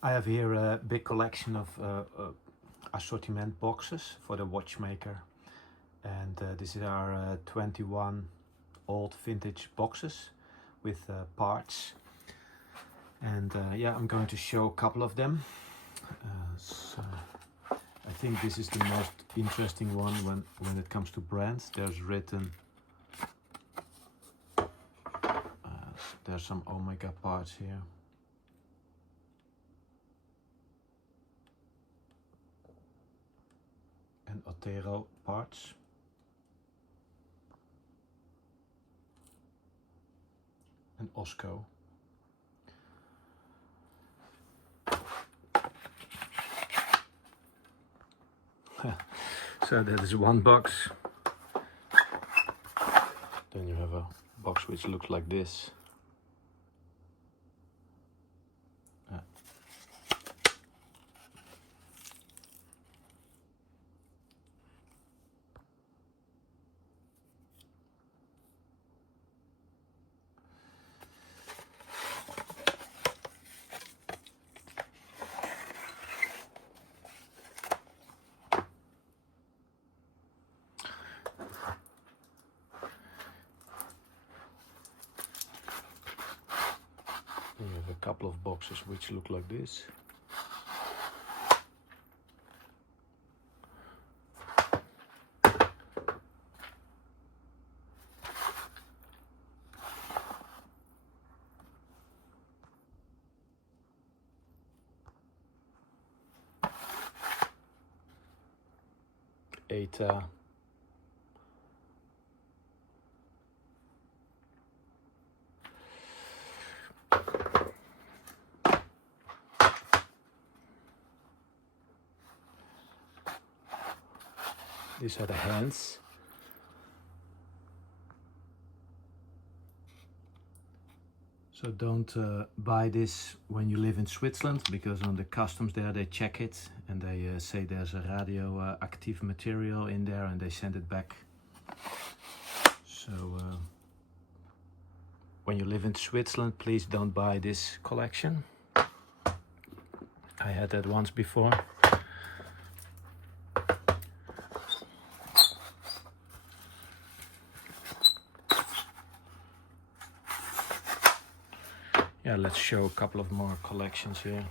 I have here a big collection of Assortiment boxes for the Watchmaker, and these are 21 old vintage boxes with parts, and yeah, I'm going to show a couple of them. So I think this is the most interesting one when it comes to brands. There's written there's some Omega parts here. And Otero parts. And Osco. So that is one box. Then you have a box which looks like this. You have a couple of boxes which look like this. Eta. These are the hands. So don't buy this when you live in Switzerland, because on the customs there they check it and they say there's a radioactive material in there and they send it back. So when you live in Switzerland, please don't buy this collection. I had that once before. Yeah, let's show a couple of more collections here.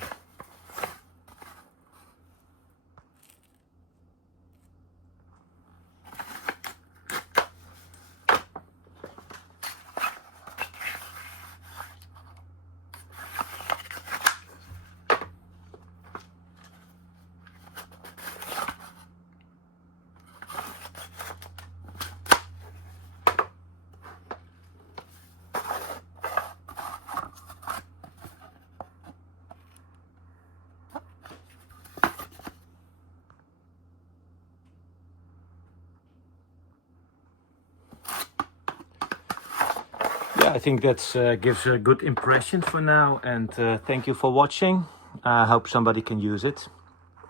Yeah, I think that gives a good impression for now, and thank you for watching. I hope somebody can use it.